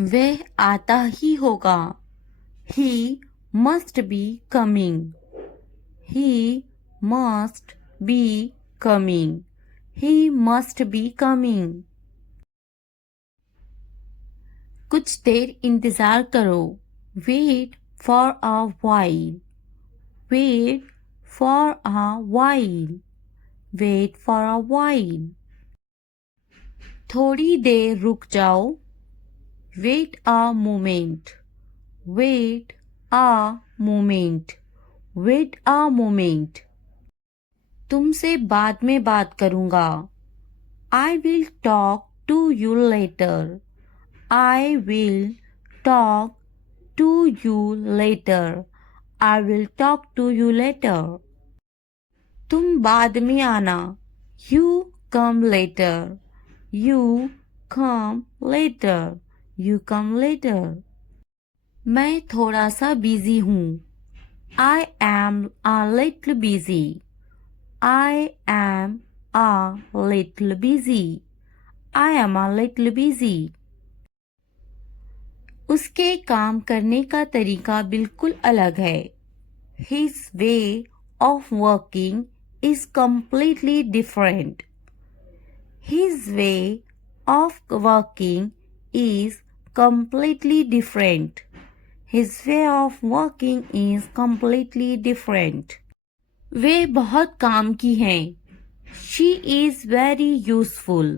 वह आता ही होगा. He must be coming. He must be coming. He must be coming. कुछ देर इंतजार करो. Wait for a while. Wait for a while. Wait for a while. थोड़ी देर रुक जाओ. Wait a moment. Wait a moment. Wait a moment. तुमसे बाद में बात करूँगा. I will talk to you later. I will talk to you later. I will talk to you later. तुम बाद में आना. You come later. You come later. You come later. मैं थोड़ा सा बिजी हूँ. I am a little busy. I am a little busy. I am a little busy. उसके काम करने का तरीका बिल्कुल अलग है. His way of working is completely different. His way of working is completely different. His way of working is completely different. वे बहुत काम की हैं. She is very useful.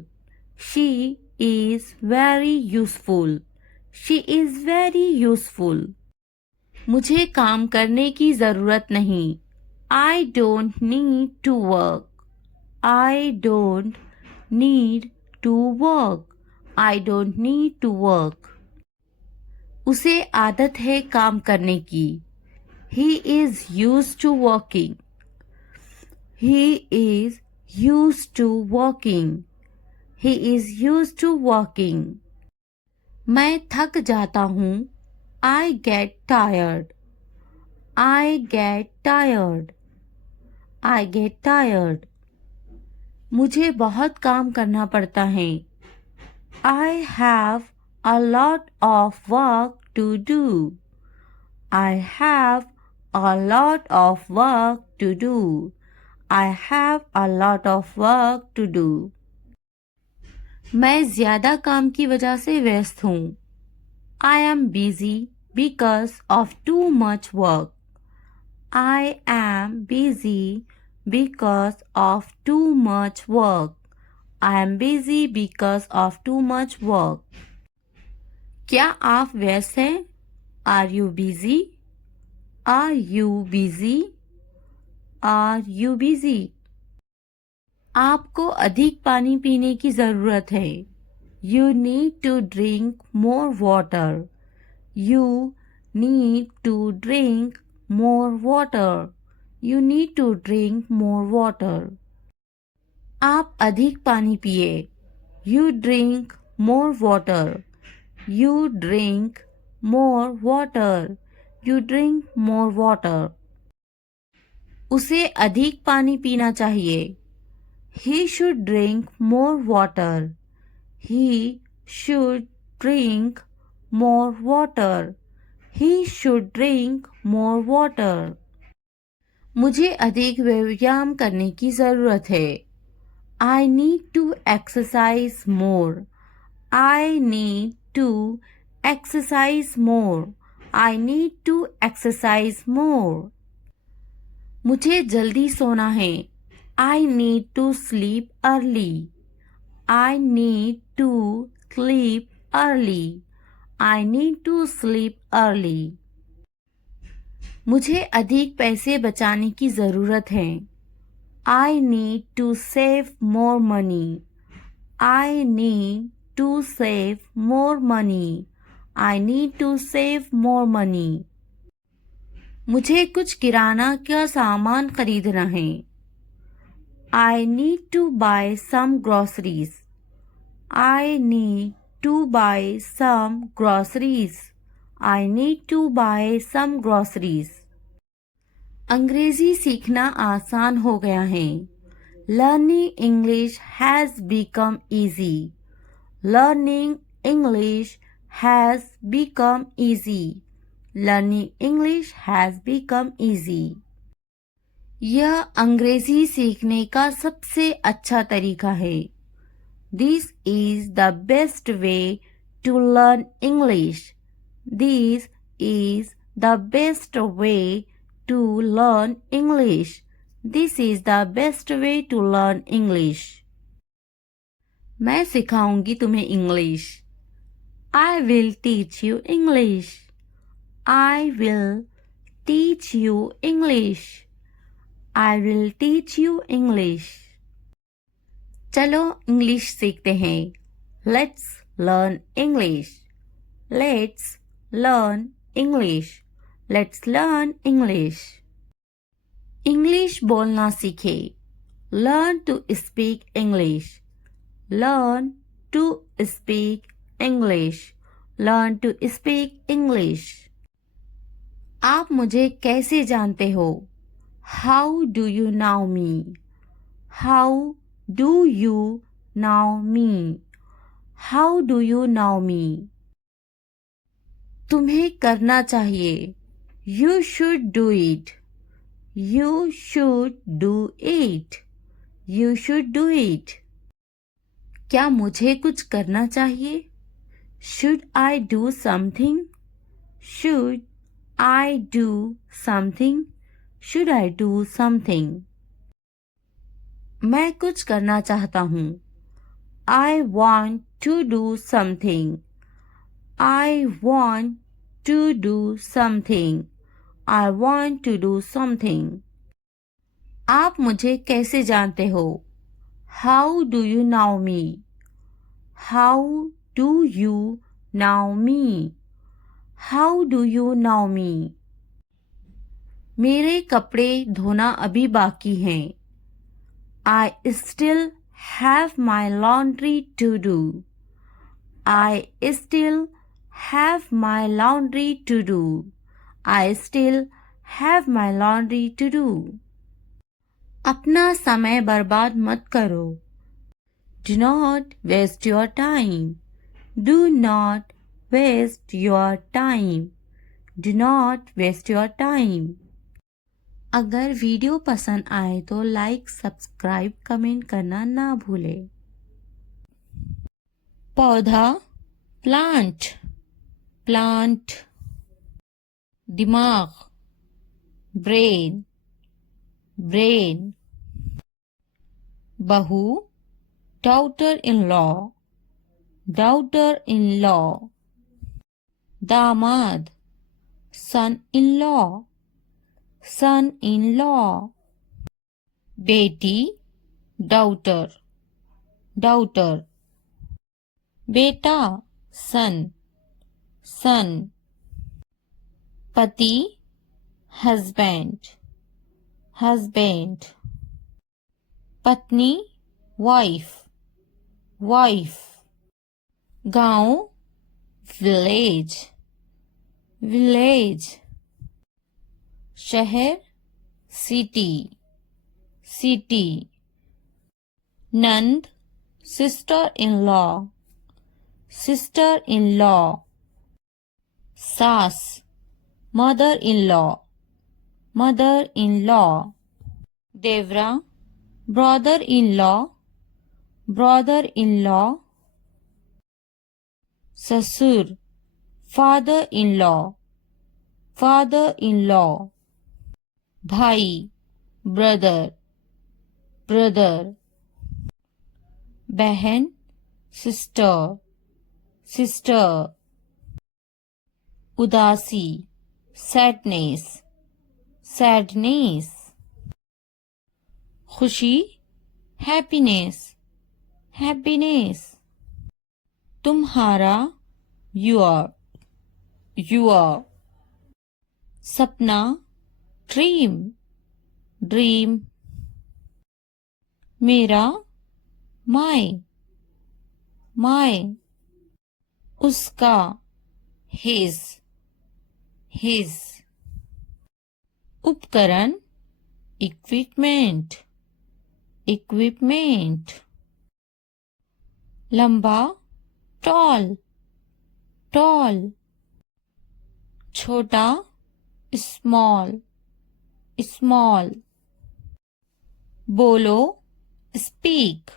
She is very useful. She is very useful. मुझे काम करने की ज़रूरत नहीं. I don't need to work. I don't need to work. I don't need to work. उसे आदत है काम करने की. He is used to working. He is used to working. He is used to working. मैं थक जाता हूँ. I get tired. I get tired. I get tired. मुझे बहुत काम करना पड़ता है. I have a lot of work to do. I have a lot of work to do. I have a lot of work to do. मैं ज़्यादा काम की वजह से व्यस्त हूँ. I am busy because of too much work. I am busy because of too much work. I am busy because of too much work. क्या आप व्यस्त हैं? Are you busy? Are you busy? Are you busy? आपको अधिक पानी पीने की ज़रूरत है. You need to drink more water. You need to drink more water. You need to drink more water. आप अधिक पानी पिए. You drink more water. You drink more water. You drink more water. उसे अधिक पानी पीना चाहिए. He should drink more water. He should drink more water. He should drink more water. मुझे अधिक व्यायाम करने की ज़रूरत है. I need to exercise more. I need to exercise more. I need to exercise more. मुझे जल्दी सोना है. I need to sleep early. I need to sleep early. I need to sleep early. मुझे अधिक पैसे बचाने की ज़रूरत है. I need to save more money. I need to save more money. I need to save more money. मुझे कुछ किराना का सामान खरीदना है. I need to buy some groceries. I need to buy some groceries. I need to buy some groceries. अंग्रेजी सीखना आसान हो गया है. Learning English has become easy. Learning English has become easy. Learning English has become easy. यह अंग्रेजी सीखने का सबसे अच्छा तरीका है. This is the best way to learn English. This is the best way to learn English. This is the best way to learn English. मैं सिखाऊंगी तुम्हें English. I will teach you English. I will teach you English. I will teach you English. चलो English सीखते हैं. Let's learn English. Let's learn English. Let's learn English. English बोलना सीखे. Learn to speak English. Learn to speak English. Learn to speak English. आप मुझे कैसे जानते हो? How do you know me? How do you know me? How do you know me? तुम्हें करना चाहिए. You should do it. You should do it. You should do it. क्या मुझे कुछ करना चाहिए? Should I do something? Should I do something? Should I do something? मैं कुछ करना चाहता हूँ. I want to do something. I want to do something. I want to do something. आप मुझे कैसे जानते हो? How do you know me? How do you know me? How do you know me? मेरे कपड़े धोना अभी बाकी हैं. I still have my laundry to do. I still have my laundry to do. I still have my laundry to do. अपना समय बर्बाद मत करो. Do not waste your time. Do not waste your time. Do not waste your time. अगर video पसंद आए तो like, subscribe, comment करना ना भूलें. पौधा प्लांट. प्लांट. दिमाग ब्रेन. ब्रेन. बहू daughter in law. Daughter in law. दामाद सन इन लॉ. son-in-law. बेटी daughter. daughter. बेटा son. son. पति husband. husband. पत्नी wife. wife. गांव village. village. शहर सिटी. सिटी. नंद sister in law. Sister in law. सास mother in law. Mother in law. देवरा brother in law. Brother in law. ससुर father in law. Father in law. भाई brother. Brother. बहन sister. Sister. उदासी sadness. Sadness. खुशी happiness. Happiness. तुम्हारा your. Your. सपना dream. Dream. मेरा माय. माय. उसका हिज. हिज. उपकरण इक्विपमेंट. इक्विपमेंट. लंबा टॉल. tall. छोटा, small, small. बोलो, speak,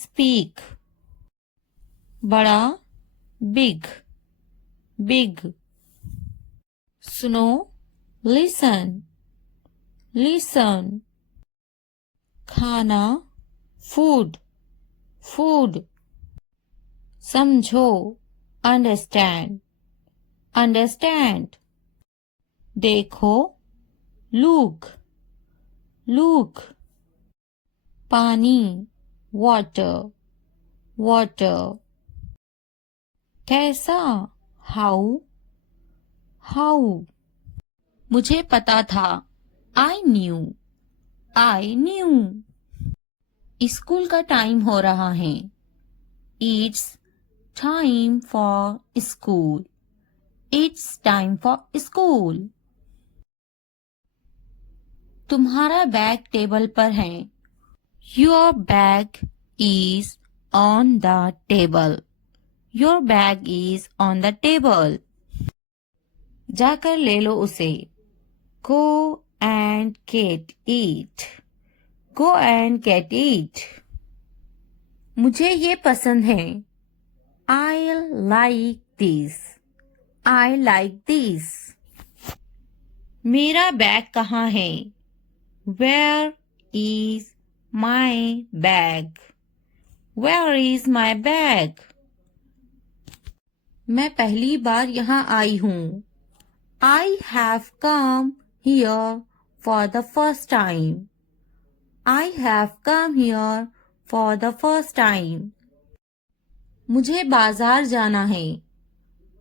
speak. बड़ा, big, big. सुनो, listen, listen. खाना, food, food. समझो, understand, understand. देखो, look, look. पानी, water, water. कैसा, how, how. मुझे पता था, I knew, I knew. School का टाइम हो रहा है. It's time for school. It's time for school. तुम्हारा बैग टेबल पर है. Your bag is on the table. Your bag is on the table. जाकर ले लो उसे. Go and get it. Go and get it. मुझे ये पसंद है. I like this. I like this. मेरा बैग कहाँ है? Where is my bag? Where is my bag? मैं पहली बार यहाँ आई हूँ. I have come here for the first time. I have come here for the first time. मुझे बाजार जाना है.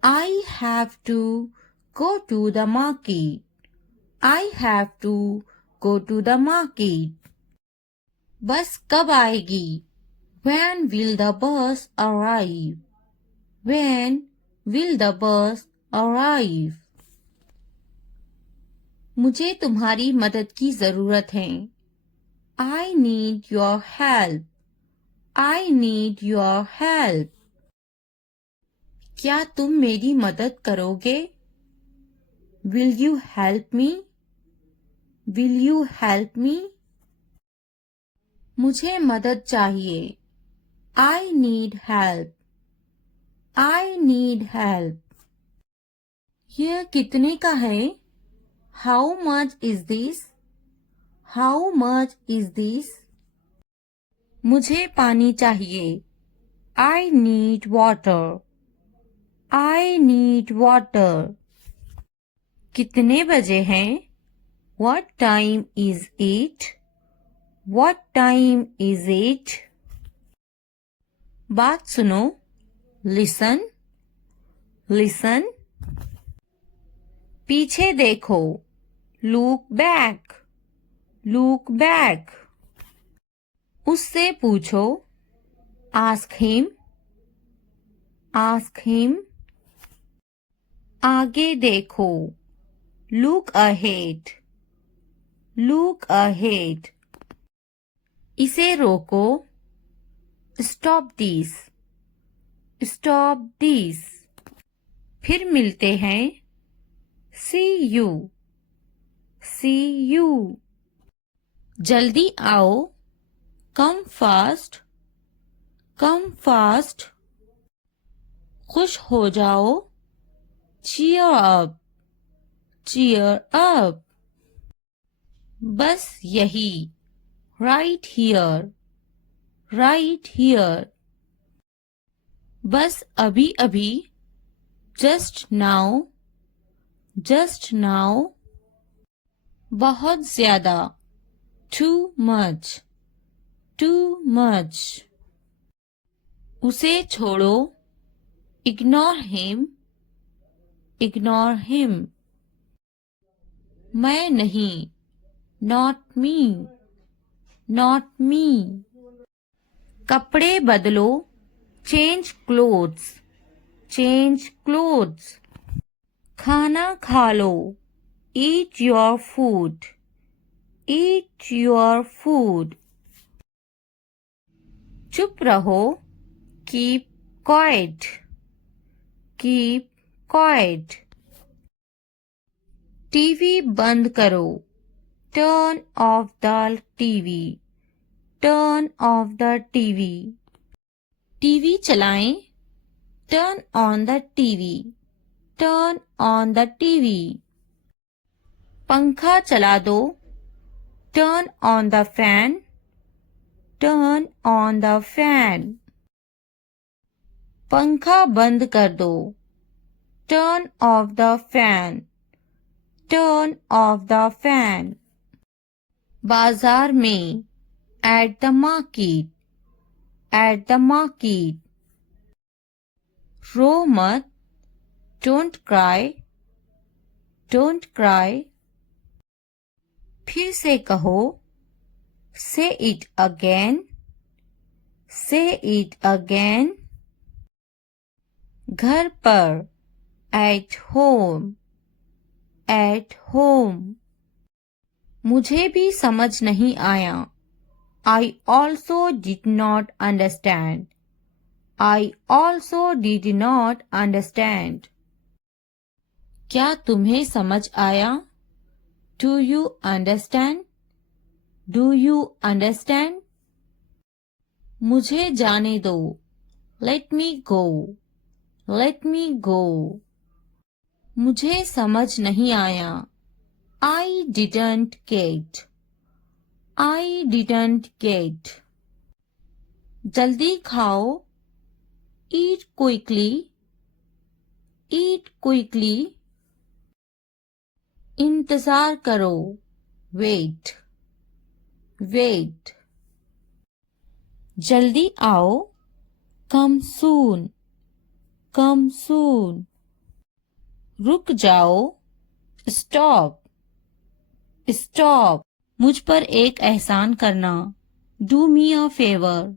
I have to go to the market. I have to go to the market. बस कब आएगी? When will the bus arrive? When will the bus arrive? मुझे तुम्हारी मदद की जरूरत है. I need your help. I need your help. क्या तुम मेरी मदद करोगे? Will you help me? Will you help me? मुझे मदद चाहिए. I need help. I need help. यह कितने का है? How much is this? How much is this? मुझे पानी चाहिए. I need water. I need water. कितने बजे हैं? What time is it? What time is it? बात सुनो. Listen. Listen. पीछे देखो. Look back. Look back. उससे पूछो. Ask him. Ask him. आगे देखो. Look ahead. Look ahead. इसे रोको. Stop this. Stop this. फिर मिलते हैं. See you. See you. जल्दी आओ. Come fast. Come fast. खुश हो जाओ. Cheer up. Cheer up. बस यही. Right here. Right here. बस अभी अभी. Just now. Just now. बहुत ज्यादा. Too much. Too much. उसे छोड़ो. Ignore him. Ignore him. मैं नहीं. Not me. Not me. कपड़े बदलो. Change clothes. Change clothes. खाना खा लो. Eat your food. Eat your food. चुप रहो. Keep quiet. Keep quiet. TV बंद करो। Turn off the TV. Turn off the TV. TV चलाएं। Turn on the TV. Turn on the TV. पंखा चला दो। Turn on the fan. Turn on the fan. पंखा बंद कर दो। Turn off the fan. Turn off the fan. बाजार में। At the market. At the market. रो मत। Don't cry. Don't cry. फिर से कहो। Say it again. से इट अगेन। घर पर। At home. At home. मुझे भी समझ नहीं आया। I also did not understand. I also did not understand. क्या तुम्हें समझ आया? Do you understand? Do you understand? मुझे जाने दो। Let me go. Let me go. मुझे समझ नहीं आया। I didn't get. I didn't get. जल्दी खाओ। Eat quickly. Eat quickly. इंतजार करो। Wait. Wait. जल्दी आओ। Come soon. Come soon. रुक जाओ। Stop. Stop. मुझ पर एक एहसान करना। Do me a favor.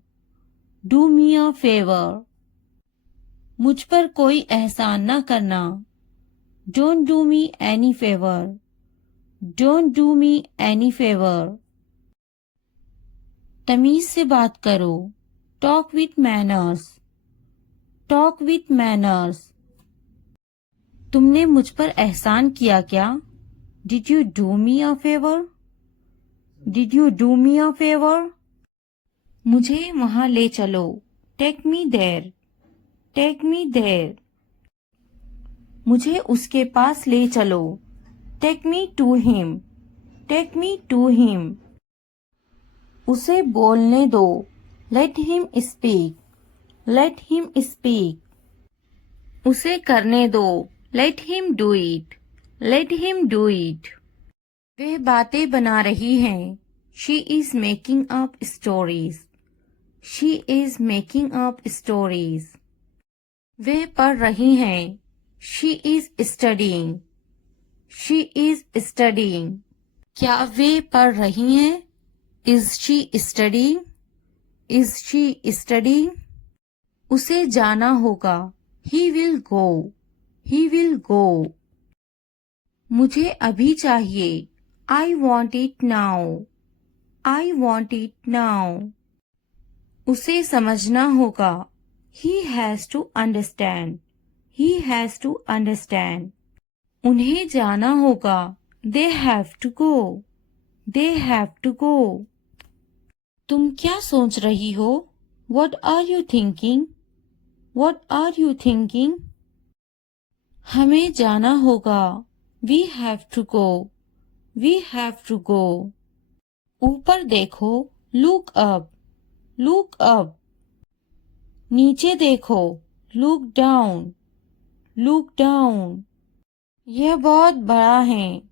Do me a favor. मुझ पर कोई एहसान न करना। Don't do me any favor. Don't do me any favor. तमीज से बात करो। Talk with manners. Talk with manners. तुमने मुझ पर एहसान किया क्या? Did you do me a favor? Did you do me a favor? मुझे वहां ले चलो। Take me there. Take me there. मुझे उसके पास ले चलो। Take me to him. Take me to him. उसे बोलने दो। Let him speak. Let him speak. उसे करने दो। Let him do it. Let him do it. वह बातें बना रही हैं। She is making up stories. She is making up stories. वह पढ़ रही हैं। She is studying. She is studying. क्या वे पढ़ रही हैं? Is she studying? Is she studying? उसे जाना होगा। He will go. He will go. मुझे अभी चाहिए। I want it now. I want it now. उसे समझना होगा। He has to understand. He has to understand. उन्हें जाना होगा। They have to go. They have to go. तुम क्या सोच रही हो? What are you thinking? What are you thinking? हमें जाना होगा। We have to go. We have to go. ऊपर देखो। Look up. Look up. नीचे देखो। Look down. Look down. यह बहुत बड़ा है।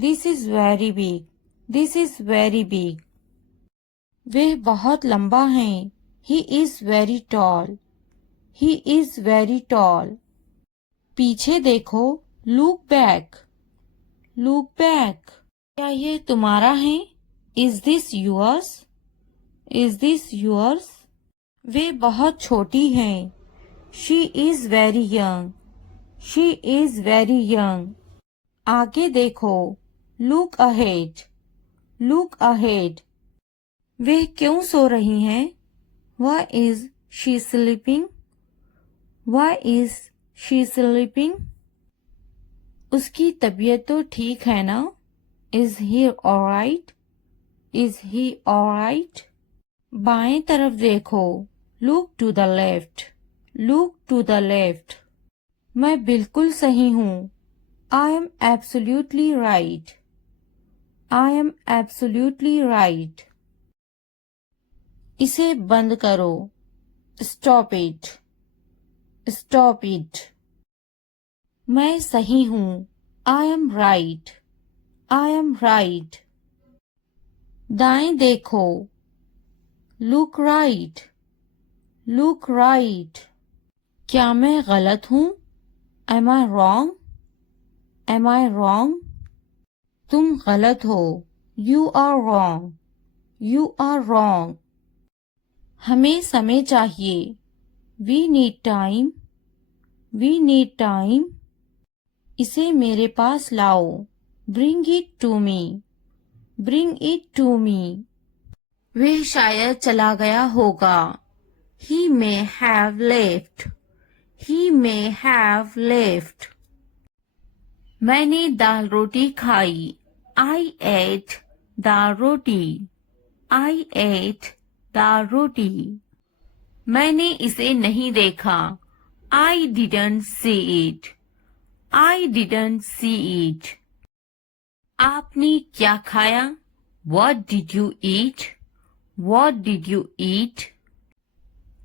This is very big. This is very big. वह बहुत लंबा है। He is very tall. He is very tall. पीछे देखो। Look back. Look back. क्या यह तुम्हारा है? Is this yours? Is this yours? वे बहुत छोटी हैं। She is very young. She is very young. आगे देखो। Look ahead. Look ahead. वे क्यों सो रही हैं? Why is she sleeping? Why is she is sleeping. उसकी तबीयत तो ठीक है ना? Is he alright? Is he alright? बाएं तरफ देखो। Look to the left. Look to the left. मैं बिल्कुल सही हूँ। I am absolutely right. I am absolutely right. इसे बंद करो। Stop it. Stop it. मैं सही हूँ। I am right. I am right. दाएं देखो। Look right. Look right. क्या मैं गलत हूँ? Am I wrong? Am I wrong? तुम गलत हो। You are wrong. You are wrong. हमें समय चाहिए। We need time. We need time. इसे मेरे पास लाओ। Bring it to me. Bring it to me. वह शायद चला गया होगा। He may have left. He may have left. मैंने दाल रोटी खाई। I ate dal roti. I ate dal roti. मैंने इसे नहीं देखा। I didn't see it. I didn't see it. आपने क्या खाया? What did you eat? What did you eat?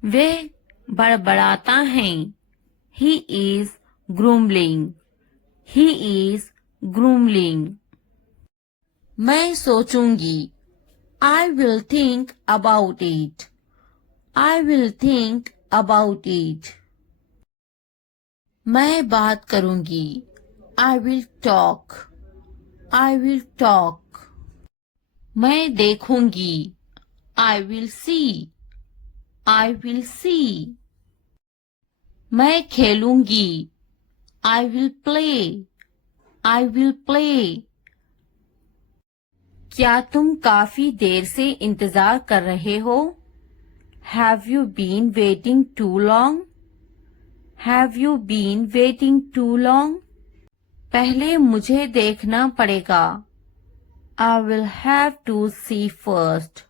वे बड़बड़ाता है। He is grumbling. He is grumbling. मैं सोचूंगी। I will think about it. I will think about it. मैं बात करूंगी। I will talk. I will talk. मैं देखूंगी। I will see. I will see. मैं खेलूंगी। I will play. I will play. क्या तुम काफी देर से इंतजार कर रहे हो? Have you been waiting too long? Have you been waiting too long? पहले मुझे देखना पड़ेगा। I will have to see first.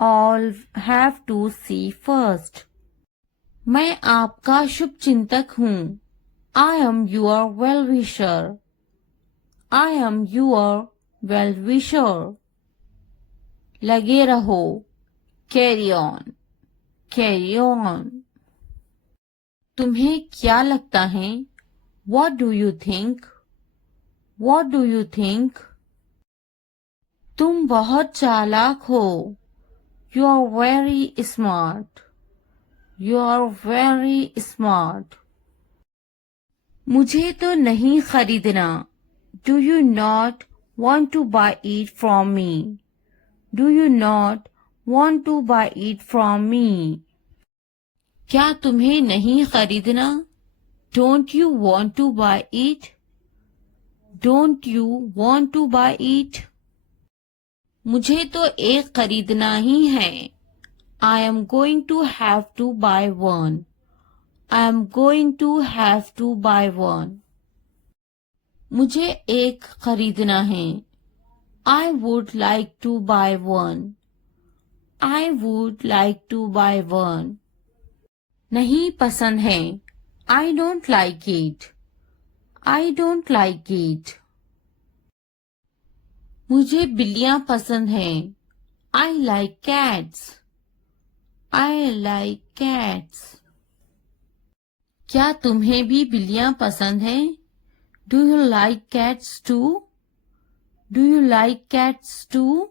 I'll have to see first. मैं आपका शुभ चिंतक हूँ। I am your well-wisher. I am your well-wisher. लगे रहो। Carry on. Carry on. तुम्हें क्या लगता है? What do you think? What do you think? तुम बहुत चालाक हो। You are very smart. You are very smart. मुझे तो नहीं खरीदना। Do you not want to buy it from me? Do you not want to buy it from me? क्या तुम्हें नहीं खरीदना? Don't you want to buy it? Don't you want to buy it? मुझे तो एक खरीदना ही है। I am going to have to buy one. I am going to have to buy one. मुझे एक खरीदना है। I would like to buy one. I would like to buy one. नहीं पसंद है। I don't like it. I don't like it. मुझे बिल्लियाँ पसंद हैं। I like cats. I like cats. क्या तुम्हें भी बिल्लियाँ पसंद हैं? Do you like cats too? Do you like cats too?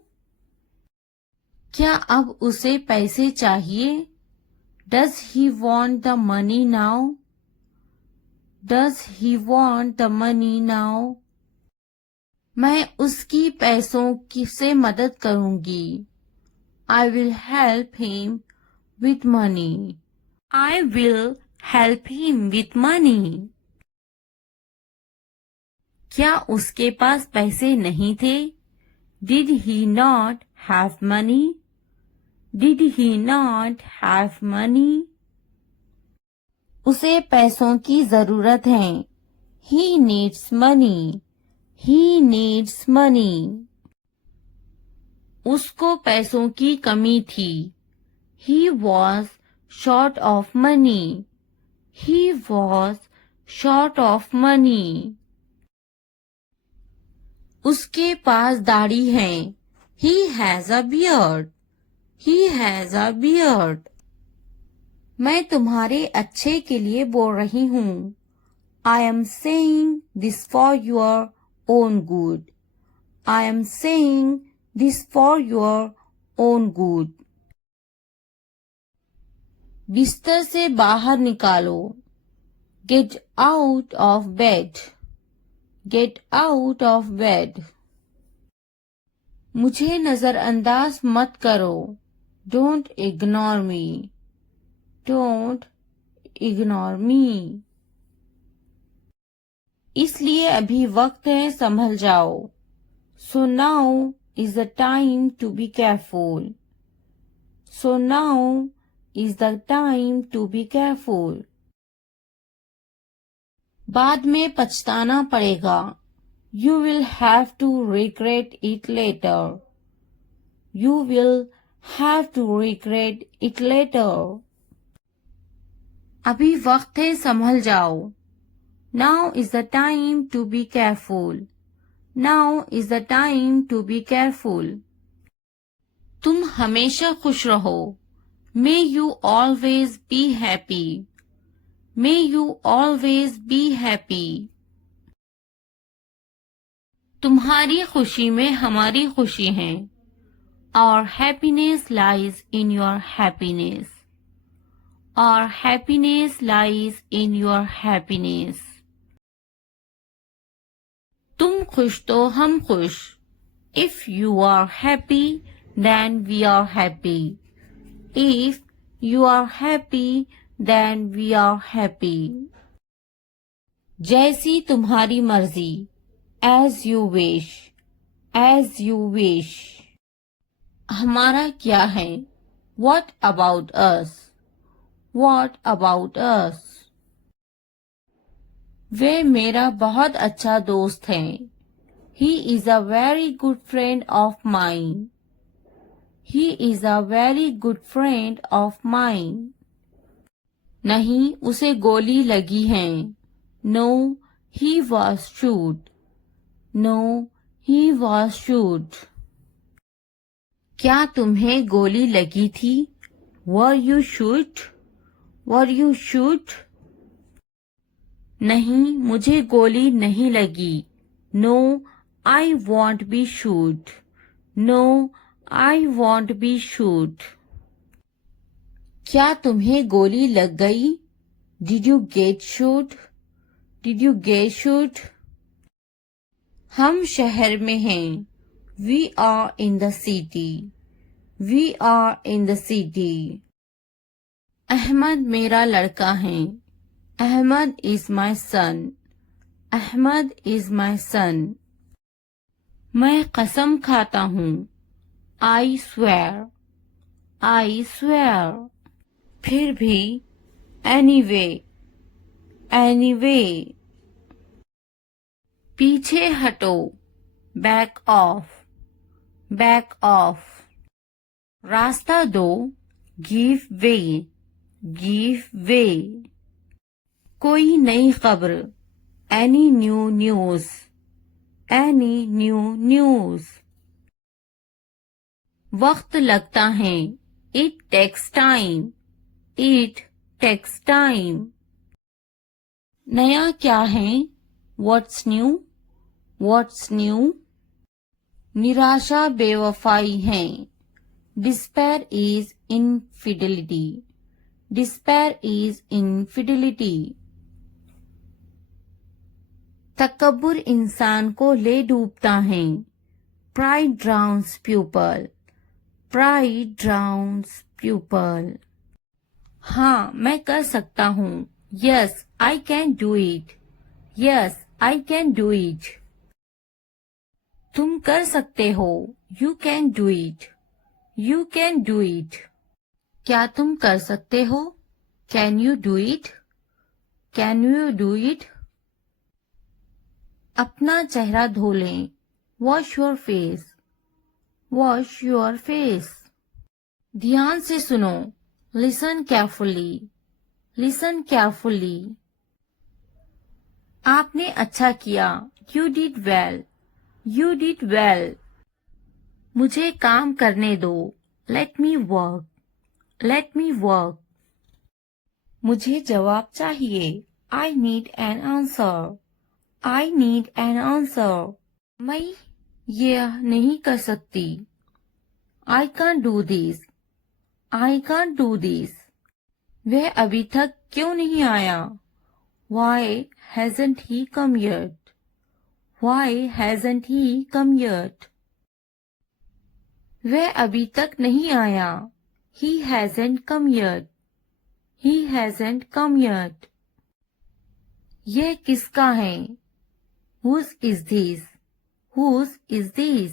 क्या अब उसे पैसे चाहिए? Does he want the money now? Does he want the money now? मैं उसकी पैसों की से मदद करूंगी। I will help him with money. I will help him with money. क्या उसके पास पैसे नहीं थे? Did he not have money? Did he not have money? उसे पैसों की जरूरत है। He needs money. He needs money. उसको पैसों की कमी थी। He was short of money. He was short of money. उसके पास दाढ़ी है। He has a beard. He has a beard. मैं तुम्हारे अच्छे के लिए बोल रही हूँ। I am saying this for your own good. I am saying this for your own good. बिस्तर से बाहर निकालो। Get out of bed. Get out of bed. मुझे नजरअंदाज मत करो। Don't ignore me. Don't ignore me. इसलिए अभी वक्त है संभल जाओ। So now is the time to be careful. So now is the time to be careful. बाद में पछताना पड़ेगा। You will have to regret it later. You will have to regret it later. अभी वक्त है संभल जाओ। Now is the time to be careful. Now is the time to be careful. तुम हमेशा खुश रहो। May you always be happy. May you always be happy. तुम्हारी खुशी में हमारी खुशी है। Our happiness lies in your happiness. Our happiness lies in your happiness. तुम खुश तो हम खुश। If you are happy, then we are happy. If you are happy, then we are happy. जैसी तुम्हारी मर्जी। As you wish. As you wish. हमारा क्या है? What about us? What about us? वे मेरा बहुत अच्छा दोस्त है। He is a very good friend of mine. He is a very good friend of mine. नहीं, उसे गोली लगी है। No, he was shot. No, he was shot. क्या तुम्हें गोली लगी थी? Were you shot? Were you shot? नहीं, मुझे गोली नहीं लगी। No, I won't be shot. No, I won't be shot. क्या तुम्हें गोली लग गई? Did you get shot? Did you get shot? हम शहर में हैं। We are in the city. We are in the city. Ahmad मेरा लड़का है। Ahmad is my son. Ahmad is my son. मैं कसम खाता हूँ। I swear. I swear. फिर भी anyway. Anyway. पीछे हटो। Back off. Back off. रास्ता दो। Give way. Give way. कोई नई खबर। Any new news. Any new news. वक्त लगता है। It takes time. It takes time. नया क्या है? What's new? What's new? निराशा बेवफाई है। Despair is infidelity. Despair is infidelity. तकब्बुर इंसान को ले डूबता है। Pride drowns pupil. Pride drowns pupil. हाँ, मैं कर सकता हूँ। Yes, I can do it. Yes, I can do it. तुम कर सकते हो। You can do it. You can do it. क्या तुम कर सकते हो? Can you do it? Can you do it? अपना चेहरा धो लें. Wash your face. Wash your face. ध्यान से सुनो. Listen carefully. Listen carefully. आपने अच्छा किया. You did well. You did well. मुझे काम करने दो. Let me work. Let me work. मुझे जवाब चाहिए. I need an answer. I need an answer. मैं यह नहीं कर सकती. I can't do this. I can't do this. वह अभी तक क्यों नहीं आया? Why hasn't he come yet? Why hasn't he come yet? वह अभी तक नहीं आया. He hasn't come yet. He hasn't come yet. यह किसका है? Whose is this? Whose is this?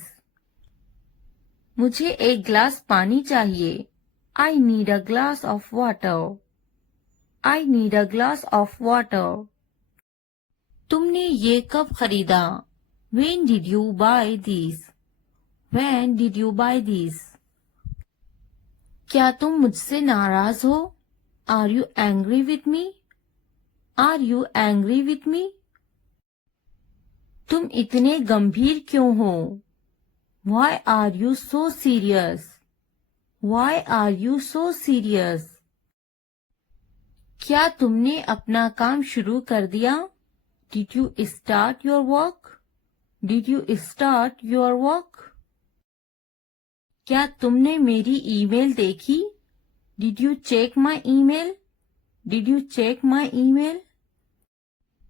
मुझे एक गिलास पानी चाहिए. I need a glass of water. I need a glass of water. तुमने ये कब खरीदा? When did you buy this? When did you buy this? क्या तुम मुझसे नाराज हो? Are you angry with me? Are you angry with me? तुम इतने गंभीर क्यों हो? Why are you so serious? Why are you so serious? क्या तुमने अपना काम शुरू कर दिया? Did you start your work? Did you start your work? क्या तुमने मेरी ईमेल देखी? Did you check my email? Did you check my email?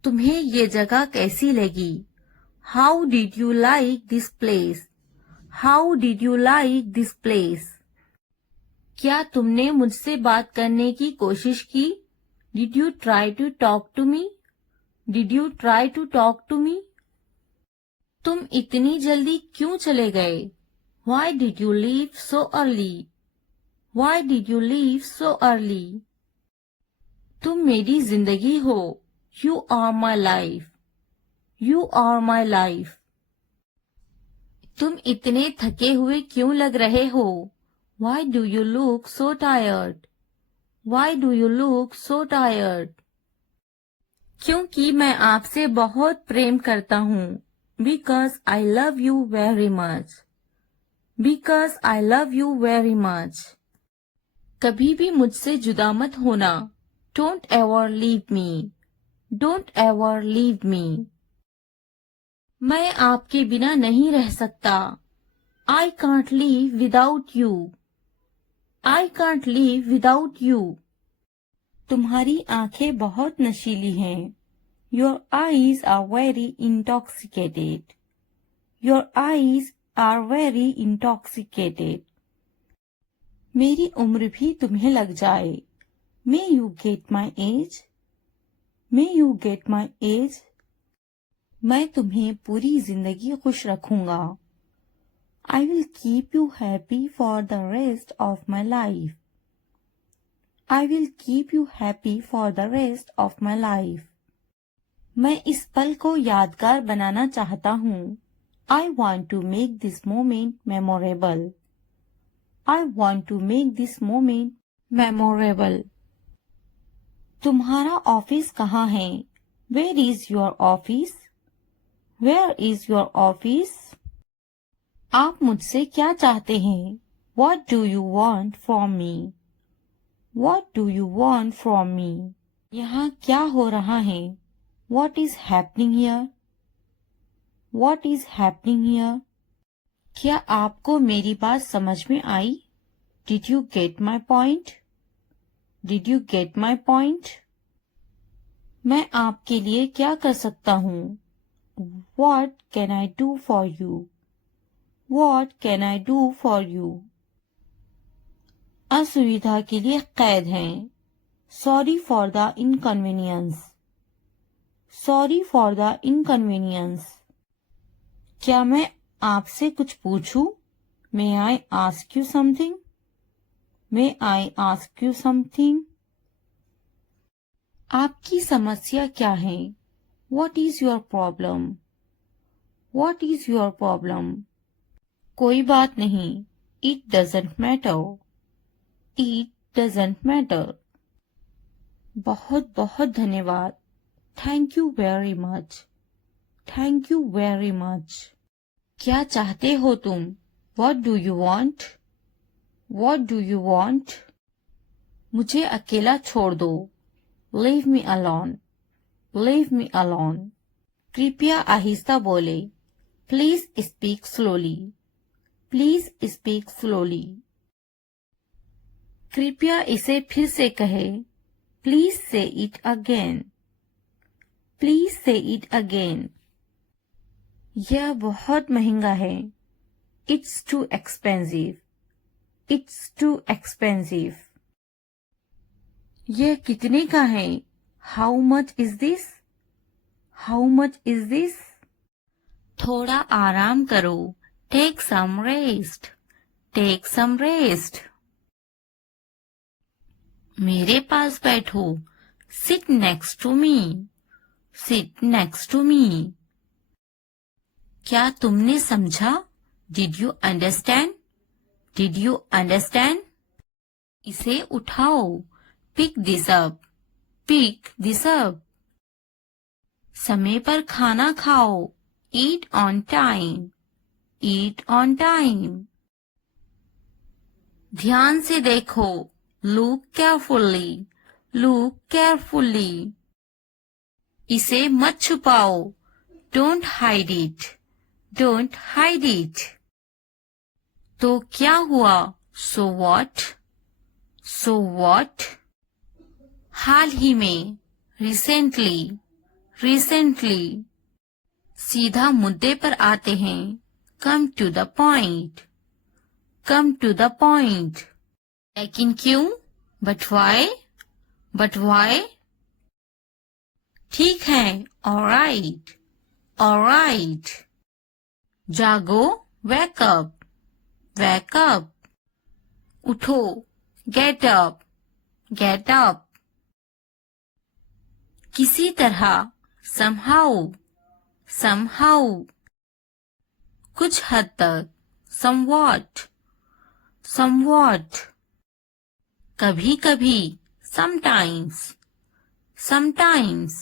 तुम्हें ये जगह कैसी लगी? How did you like this place? How did you like this place? क्या तुमने मुझसे बात करने की कोशिश की? Did you try to talk to me? Did you try to talk to me? तुम इतनी जल्दी क्यों चले गए? Why did you leave so early? Why did you leave so early? तुम मेरी जिंदगी हो. You are my life. You are my life. तुम इतने थके हुए क्यों लग रहे हो? Why do you look so tired? Why do you look so tired? क्योंकि मैं आपसे बहुत प्रेम करता हूँ. Because I love you very much. Because I love you very much. कभी भी मुझसे जुदा मत होना. Don't ever leave me. Don't ever leave me. मैं आपके बिना नहीं रह सकता. I can't live without you. I can't live without you. तुम्हारी आंखें बहुत नशीली हैं. Your eyes are very intoxicated. Your eyes are very intoxicated. मेरी उम्र भी तुम्हें लग जाए. May you get my age? May you get my age? मैं तुम्हें पूरी जिंदगी खुश रखूंगा. I will keep you happy for the rest of my life. I will keep you happy for the rest of my life. मैं इस पल को यादगार बनाना चाहता हूँ. I want to make this moment memorable. I want to make this moment memorable. तुम्हारा office कहाँ है? Where is your office? Where is your office? आप मुझसे क्या चाहते हैं? What do you want from me? What do you want from me? यहाँ क्या हो रहा है? What is happening here? What is happening here? क्या आपको मेरी बात समझ में आई? Did you get my point? Did you get my point? मैं आपके लिए क्या कर सकता हूँ? What can I do for you? What can I do for you? असुविधा के लिए कैद हैं. Sorry for the inconvenience. Sorry for the inconvenience. क्या मैं आपसे कुछ पूछूं? May I ask you something? May I ask you something? आपकी समस्या क्या है? What is your problem? What is your problem? कोई बात नहीं. It doesn't matter. It doesn't matter. बहुत बहुत धन्यवाद. Thank you very much. Thank you very much. क्या चाहते हो तुम? What do you want? What do you want? मुझे अकेला छोड़ दो. Leave me alone. Leave me alone. कृपया आहिस्ता बोले. Please speak slowly. Please speak slowly. कृपया इसे फिर से कहे. Please say it again. Please say it again. यह बहुत महंगा है. It's too expensive. It's too expensive. यह कितने का है? How much is this? How much is this? थोड़ा आराम करो. Take some rest. Take some rest. मेरे पास बैठो. Sit next to me. Sit next to me. क्या तुमने समझा? Did you understand? Did you understand? इसे उठाओ. Pick this up. Pick this up. समय पर खाना खाओ. Eat on time. Eat on time. ध्यान से देखो. Look carefully. Look carefully. इसे मत छुपाओ. Don't hide it. Don't hide it. तो क्या हुआ? So what? So what? हाल ही में. Recently. Recently. सीधा मुद्दे पर आते हैं. Come to the point. Come to the point. लेकिन क्यों? But why? But why? ठीक है. All right. All right. जागो. Wake up. Wake up. उठो. Get up. Get up. किसी तरह. Somehow. Somehow. कुछ हद तक. Somewhat. Somewhat. कभी कभी. Sometimes. Sometimes.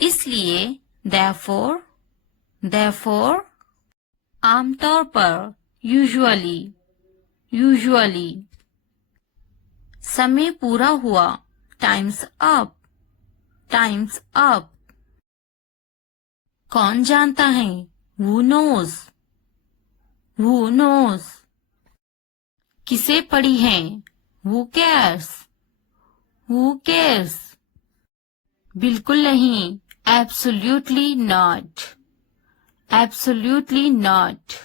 इसलिए. Therefore. Therefore. आमतौर पर. Usually. Usually. समय पूरा हुआ. Time's up. Time's up. कौन जानता है? Who knows? Who knows? किसे पड़ी है? Who cares? Who cares? बिल्कुल नहीं. Absolutely not. Absolutely not.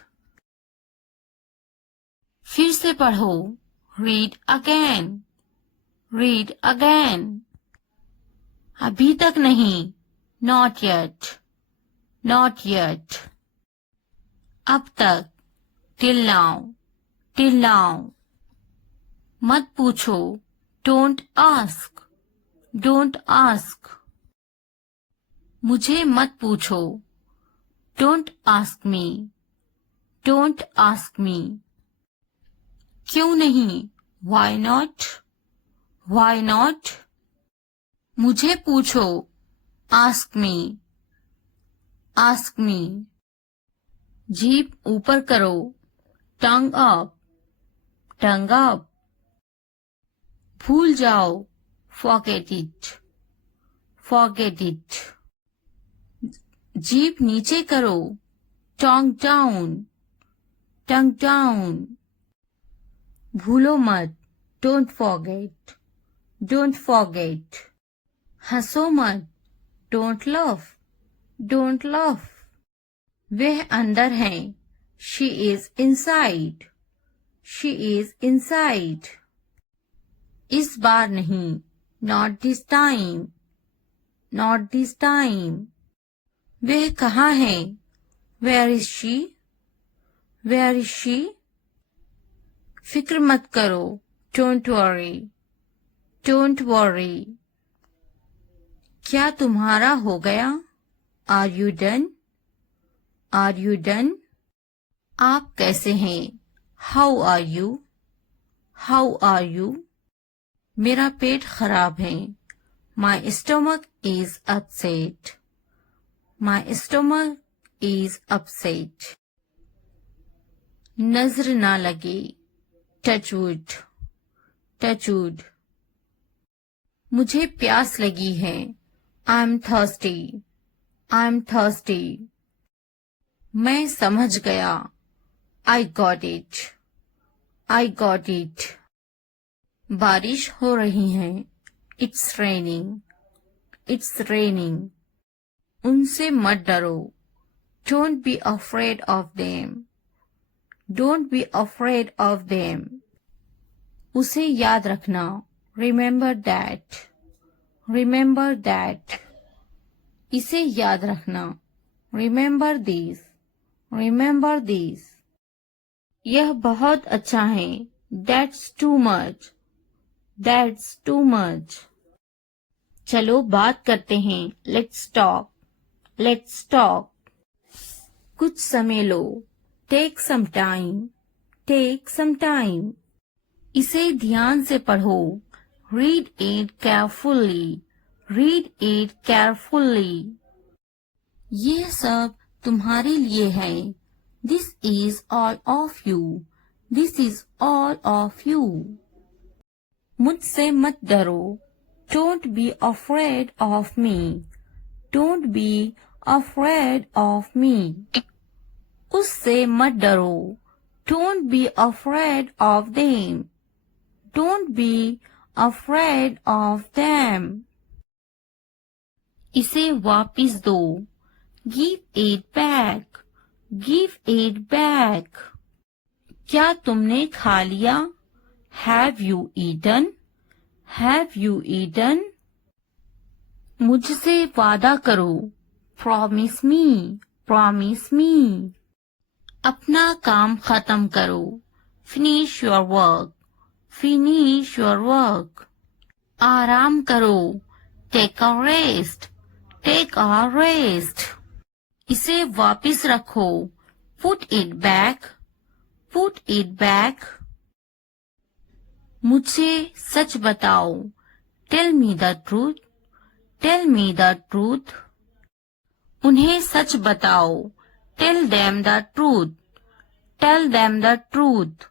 फिर से पढ़ो. Read again. Read again. अभी तक नहीं. Not yet. Not yet. अब तक. Till now. Till now. मत पूछो. Don't ask. Don't ask. मुझे मत पूछो. Don't ask me. Don't ask me. क्यों नहीं? Why not? Why not? मुझे पूछो. Ask me. Ask me. जीभ ऊपर करो. Tongue up. Tongue up. भूल जाओ. Forget it. Forget it. जीभ नीचे करो. Tongue down. Tongue down. भूलो मत. Don't forget. Don't forget. हंसो मत. Don't laugh. Don't laugh. वह अंदर है. She is inside. She is inside. इस बार नहीं. Not this time. Not this time. वह कहाँ है? Where is she? Where is she? फिक्र मत करो. Don't worry. Don't worry. क्या तुम्हारा हो गया? Are you done? Are you done? आप कैसे हैं? How are you? How are you? मेरा पेट खराब है। My stomach is upset. My stomach is upset. नजर ना लगे। टचवुड। टचवुड। मुझे प्यास लगी है। I am thirsty. I am thirsty. मैं समझ गया। I got it. I got it. बारिश हो रही है। It's raining. It's raining. उनसे मत डरो। Don't be afraid of them. Don't be afraid of them. उसे याद रखना। Remember that. Remember that. इसे याद रखना। Remember this. Remember this. यह बहुत अच्छा है। That's too much. That's too much. चलो बात करते हैं। Let's talk. Let's talk. कुछ समय लो। Take some time. Take some time. इसे ध्यान से पढ़ो। Read it carefully. Read it carefully. ये सब तुम्हारे लिए है। This is all of you. This is all of you. मुझसे मत डरो। Don't be afraid of me. Don't be afraid of me. उससे मत डरो। Don't be afraid of them. Don't be afraid of them. इसे वापिस दो। Give it back. Give it back. क्या तुमने खा लिया? Have you eaten? Have you eaten? मुझसे वादा करो। Promise me. Promise me. अपना काम खत्म करो। Finish your work. Finish your work. आराम करो। Take a rest. Take a rest. इसे वापिस रखो। Put it back. Put it back. मुझे सच बताओ। Tell me the truth. Tell me the truth. उन्हें सच बताओ। Tell them the truth. Tell them the truth.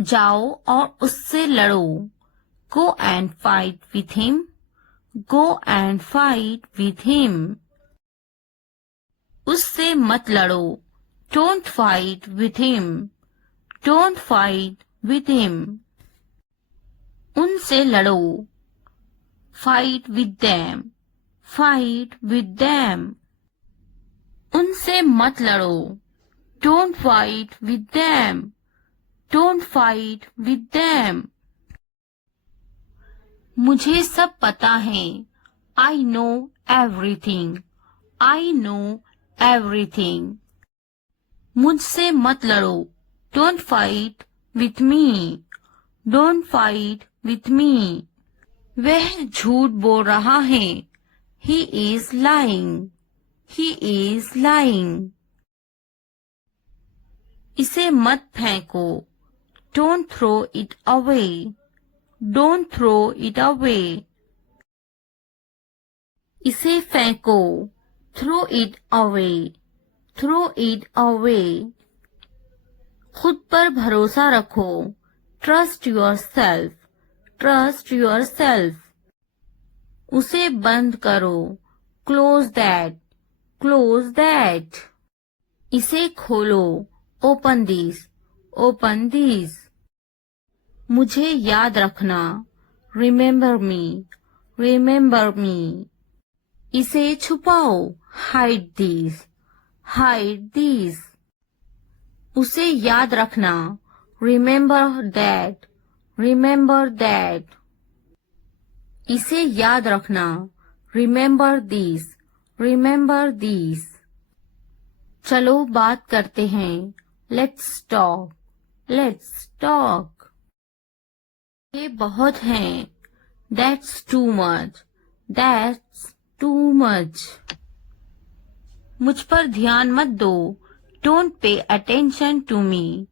जाओ और उससे लड़ो। Go and fight with him. Go and fight with him. उससे मत लड़ो। Don't fight with him. Don't fight with him. उनसे लड़ो। Fight with them. Fight with them. उनसे मत लड़ो। Don't fight with them. Don't fight with them. मुझे सब पता है। I know everything. I know everything. मुझसे मत लड़ो। Don't fight with me. Don't fight with me. वह झूठ बोल रहा है। He is lying. He is lying. इसे मत फेंको। Don't throw it away. Don't throw it away. इसे फेंको। Throw it away. Throw it away. खुद पर भरोसा रखो। Trust yourself. Trust yourself. उसे बंद करो। Close that. Close that. इसे खोलो। Open this. Open this. मुझे याद रखना। Remember me. Remember me. इसे छुपाओ। Hide this. Hide this. उसे याद रखना। Remember that. Remember that. इसे याद रखना। Remember this. Remember this. चलो बात करते हैं। Let's talk. Let's talk. ये बहुत हैं। That's too much. That's too much. मुझ पर ध्यान मत दो. Don't pay attention to me.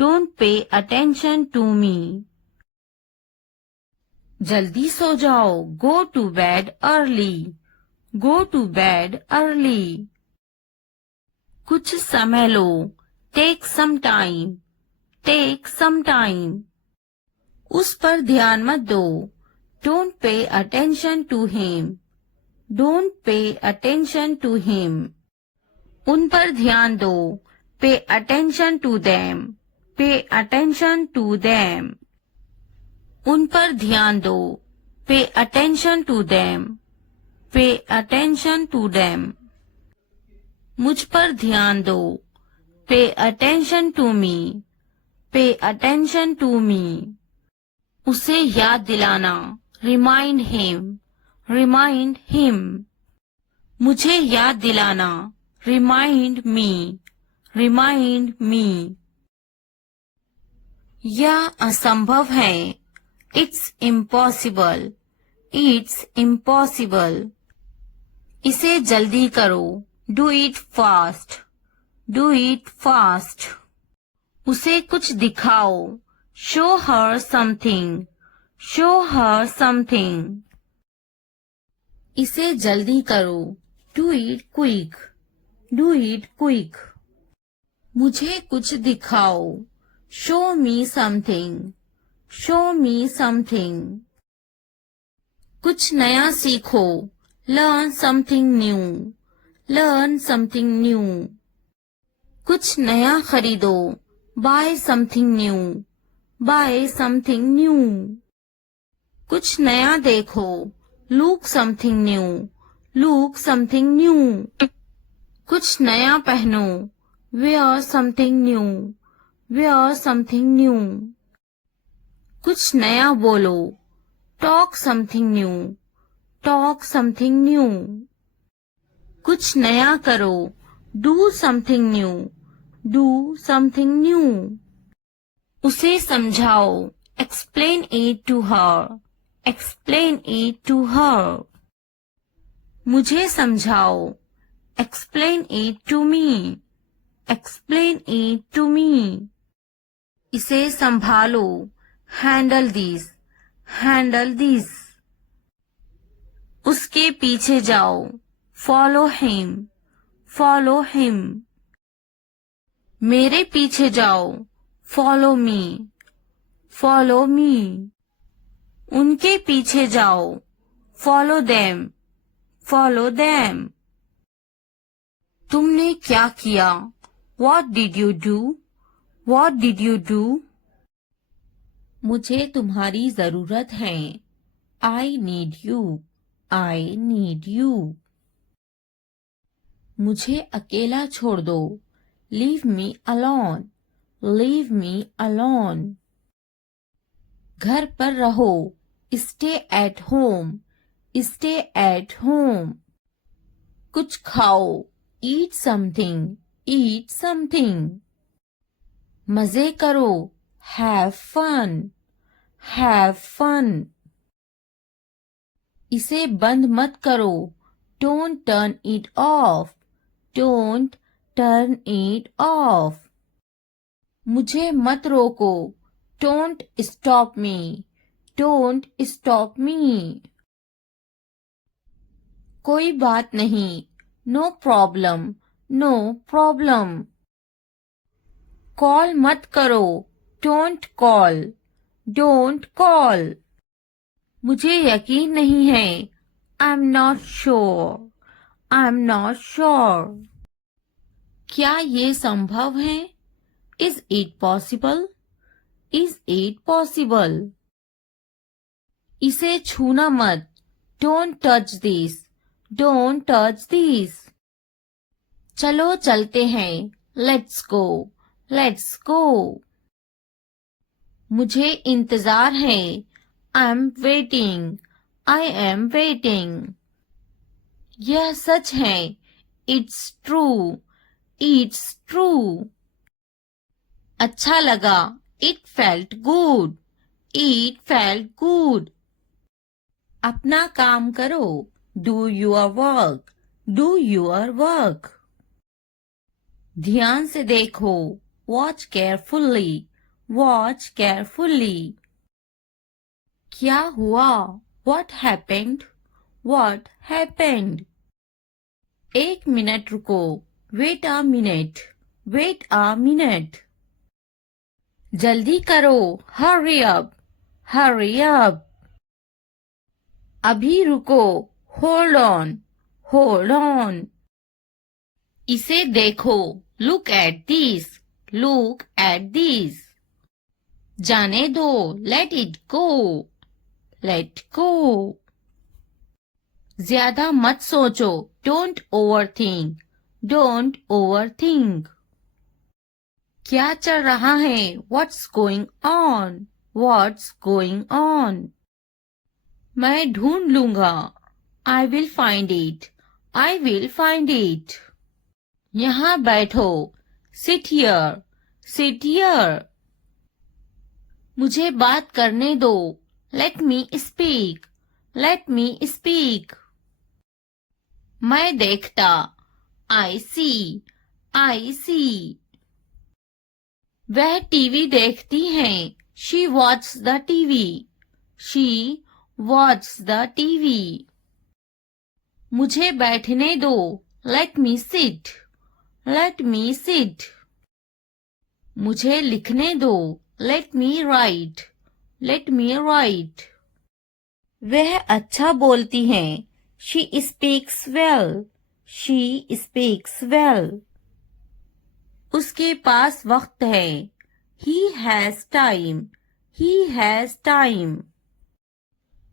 Don't pay attention to me. जल्दी सो जाओ. Go to bed early. Go to bed early. कुछ समय लो. Take some time. Take some time. उस पर ध्यान मत दो. Don't pay attention to him. Don't pay attention to him. उन पर ध्यान दो. Pay attention to them. Pay attention to them. उन पर ध्यान दो. Pay attention to them. Pay attention to them. मुझ पर ध्यान दो. Pay attention to me. Pay attention to me. उसे याद दिलाना. Remind him. Remind him. मुझे याद दिलाना. Remind me. Remind me. यह असंभव है. It's impossible. It's impossible. इसे जल्दी करो. Do it fast. Do it fast. उसे कुछ दिखाओ. Show her something. Show her something. इसे जल्दी करो. Do it quick. Do it quick. मुझे कुछ दिखाओ. Show me something. Show me something. कुछ नया सीखो. Learn something new. Learn something new. कुछ नया खरीदो. Buy something new. Buy something new. कुछ नया देखो. Look something new. Look something new. कुछ नया पहनो. Wear something new. Wear something new. कुछ नया बोलो. Talk something new. Talk something new. कुछ नया करो. Do something new. Do something new. उसे समझाओ. Explain it to her. Explain it to her. मुझे समझाओ. Explain it to me. Explain it to me. इसे संभालो. Handle this. Handle this. उसके पीछे जाओ. Follow him. Follow him. मेरे पीछे जाओ. Follow me. Follow me. उनके पीछे जाओ. Follow them. Follow them. तुमने क्या किया? What did you do? What did you do? मुझे तुम्हारी जरूरत है. I need you. I need you. मुझे अकेला छोड़ दो. Leave me alone. Leave me alone. घर पर रहो. Stay at home. Stay at home. कुछ खाओ. Eat something. Eat something. मजे करो. Have fun. Have fun. इसे बंद मत करो. Don't turn it off. Don't turn it off. मुझे मत रोको. Don't stop me. Don't stop me. कोई बात नहीं. No problem. No problem. Call मत करो. Don't call. Don't call. मुझे यकीन नहीं है. I'm not sure. I'm not sure. क्या ये संभव है? Is it possible? Is it possible? इसे छूना मत. Don't touch this. Don't touch this. चलो चलते हैं. Let's go. Let's go. मुझे इंतजार है. I'm waiting. I am waiting. यह सच है. It's true. It's true. अच्छा लगा. It felt good. It felt good. अपना काम करो. Do your work. Do your work. ध्यान से देखो. Watch carefully. Watch carefully. क्या हुआ? What happened? What happened? 1 minute रुको. Wait a minute. Wait a minute. जल्दी करो. Hurry up. Hurry up. अभी रुको. Hold on. Hold on. इसे देखो. Look at this. Look at this. जाने दो. Let it go. Let go. ज्यादा मत सोचो. Don't overthink. Don't overthink. क्या चल रहा है? What's going on? What's going on? मैं ढूंढ लूंगा. I will find it. I will find it. यहाँ बैठो. Sit here. Sit here. मुझे बात करने दो. Let me speak. Let me speak. मैं देखता. I see. I see. वह टीवी देखती हैं. She watches the TV. She watches the TV. मुझे बैठने दो. Let me sit. Let me sit. मुझे लिखने दो. Let me write. Let me write. वह अच्छा बोलती हैं. She speaks well. She speaks well. उसके पास वक्त है. He has time. He has time.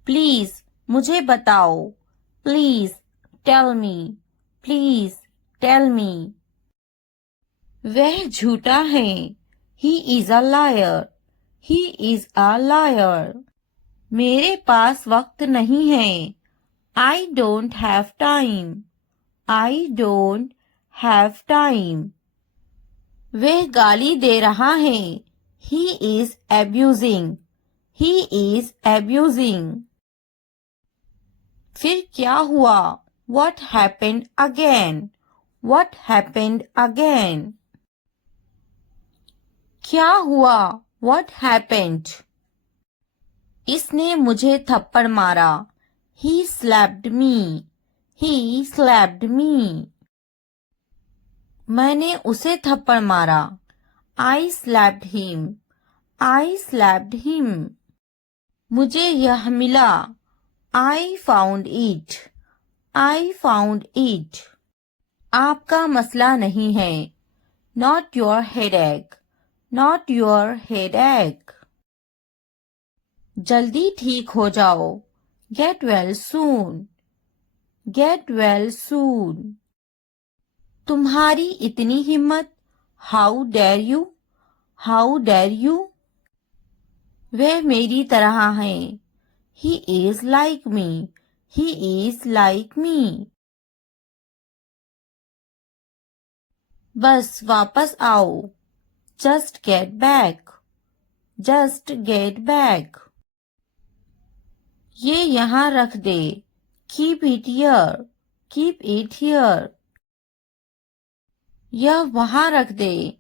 Please, मुझे बताओ. Please, tell me. Please, tell me. वह झूठा है. He is a liar. He is a liar. मेरे पास वक्त नहीं है. I don't have time. I don't have time. वह गाली दे रहा है. He is abusing. He is abusing. फिर क्या हुआ? What happened again? What happened again? क्या हुआ? What happened? इसने मुझे थप्पड़ मारा. He slapped me. He slapped me. मैंने उसे थप्पड़ मारा. I slapped him. I slapped him. मुझे यह मिला. I found it. I found it. आपका मसला नहीं है. Not your headache. Not your headache. जल्दी ठीक हो जाओ. Get well soon. Get well soon. तुम्हारी इतनी हिम्मत. How dare you? How dare you? वह मेरी तरह है. He is like me. He is like me. बस वापस आओ. Just get back. Just get back. ये यहाँ रख दे. Keep it here. Keep it here. यह वहाँ रख दे.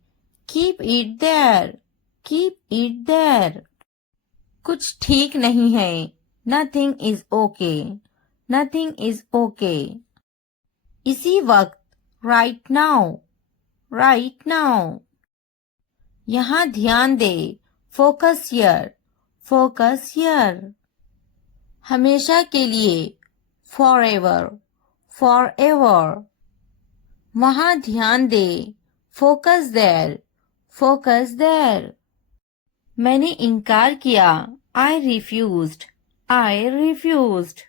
Keep it there. Keep it there. कुछ ठीक नहीं है. Nothing is okay. Nothing is okay. इसी वक्त. Right now. Right now. यहाँ ध्यान दे. Focus here. Focus here. हमेशा के लिए. Forever. Forever. वहाँ ध्यान दे. Focus there. Focus there. मैंने इनकार किया. I refused. I refused.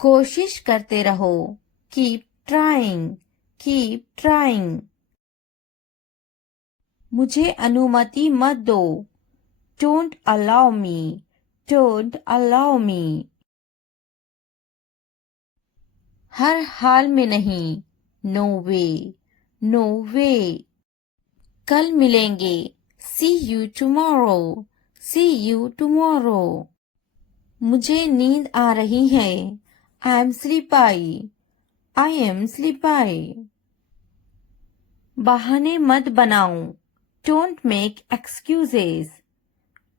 कोशिश करते रहो. Keep trying. Keep trying. मुझे अनुमति मत दो. Don't allow me. Don't allow me. हर हाल में नहीं. No way. No way. कल मिलेंगे. See you tomorrow. See you tomorrow. मुझे नींद आ रही है। I M sleepy. I am sleepy. बहाने मत बनाओ। Don't make excuses.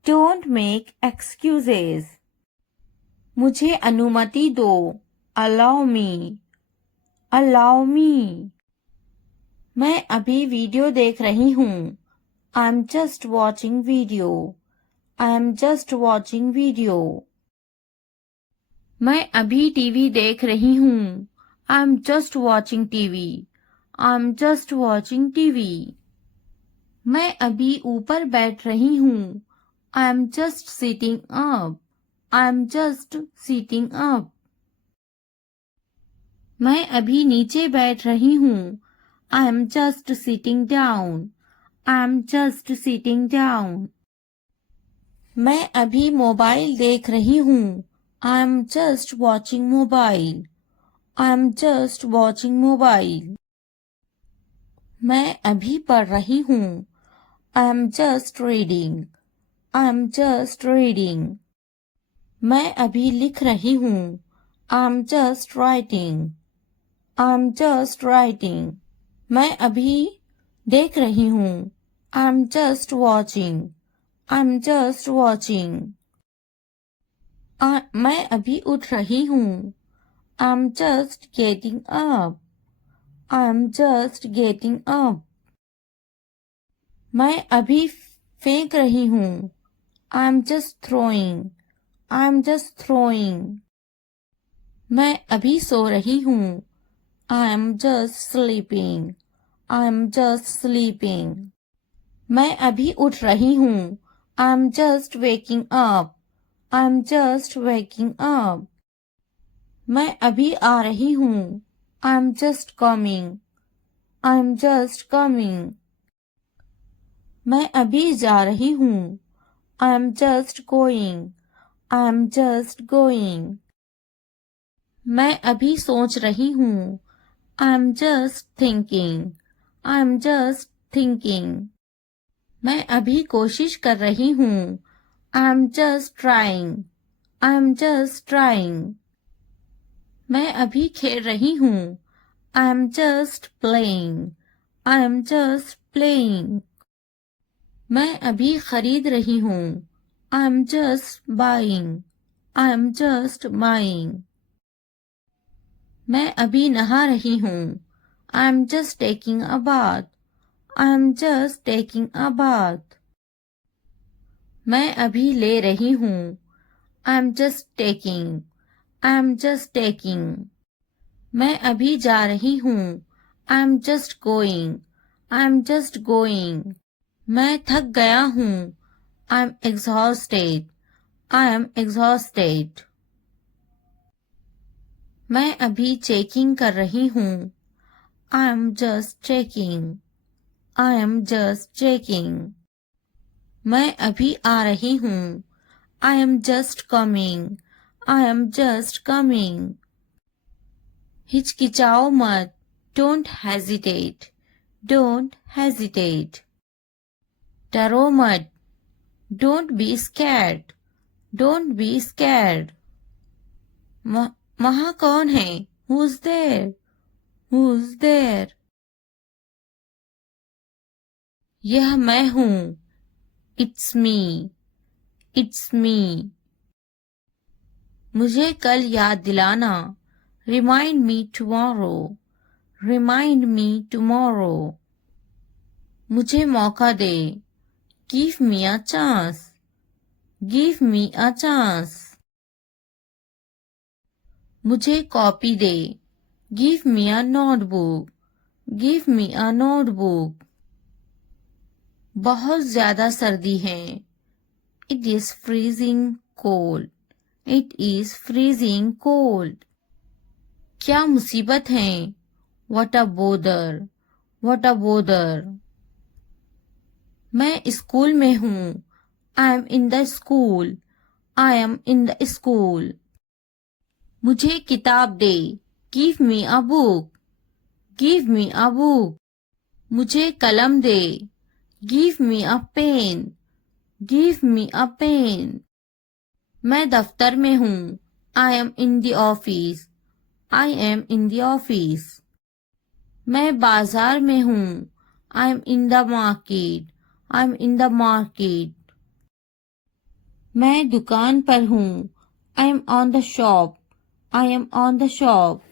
Don't make excuses. मुझे अनुमति दो। Allow me. Allow me. मैं अभी वीडियो देख रही हूँ। I am just watching video. I am just watching video. मैं अभी टीवी देख रही हूँ। I am just watching TV. I am just watching TV. मैं अभी ऊपर बैठ रही हूँ। I am just sitting up. I am just sitting up. मैं अभी नीचे बैठ रही हूँ। I am just sitting down. I am just sitting down. मैं अभी मोबाइल देख रही हूँ। I am just watching mobile. I am just watching mobile. मैं अभी पढ़ रही हूँ। I am just reading. I am just reading. मैं अभी लिख रही हूँ। I am just writing. I am just writing. मैं अभी देख रही हूँ। I am just watching. I am just watching. मैं अभी उठ रही हूँ। I am just getting up. I am just getting up. मैं अभी फेंक रही हूँ। I am just throwing. I am just throwing. मैं अभी सो रही हूँ। I am just sleeping. I am just sleeping. मैं अभी उठ रही हूँ। I am just waking up. I am just waking up. मैं अभी आ रही हूँ। I am just coming. I am just coming. मैं अभी जा रही हूँ। I am just going. I am just going. मैं अभी सोच रही हूँ। I am just thinking. I am just thinking. मैं अभी कोशिश कर रही हूँ। I am just trying. I am just trying. मैं अभी खेल रही हूँ। I am just playing. I am just playing. मैं अभी खरीद रही हूँ। I am just buying. I am just buying. मैं अभी नहा रही हूँ। I am just taking a bath. I am just taking a bath. मैं अभी ले रही हूँ। I am just taking. I am just taking. मैं अभी जा रही हूँ। I am just going. I am just going. मैं थक गया हूँ। I am exhausted. I am exhausted. मैं अभी चेकिंग कर रही हूँ। I am just checking. I am just checking. मैं अभी आ रही हूँ। I am just coming. I am just coming. हिचकिचाओ मत। Don't hesitate. Don't hesitate. डरो मत। Don't be scared. Don't be scared. वहाँ कौन है? Who's there? Who's there? यह मैं हूँ। It's me. It's me. मुझे कल याद दिलाना। Remind me tomorrow. Remind me tomorrow. मुझे मौका दे। Give me a chance. Give me a chance. मुझे copy they. Give me a notebook. Give me a notebook. बहुत ज्यादा सर्दी है। It is freezing cold. It is freezing cold. क्या मुसीबत है? What a bother. What a bother. मैं school में हूँ। I am in the school. I am in the school. मुझे किताब दे। Give me a book. Give me a book. मुझे कलम दे। Give me a pen. Give me a pen. मैं दफ्तर में हूँ। I M in the office. I am in the office. मैं बाजार में हूँ। I M in the market. I am in the market. मैं दुकान पर हूँ। I M on the shop. I am on the shop.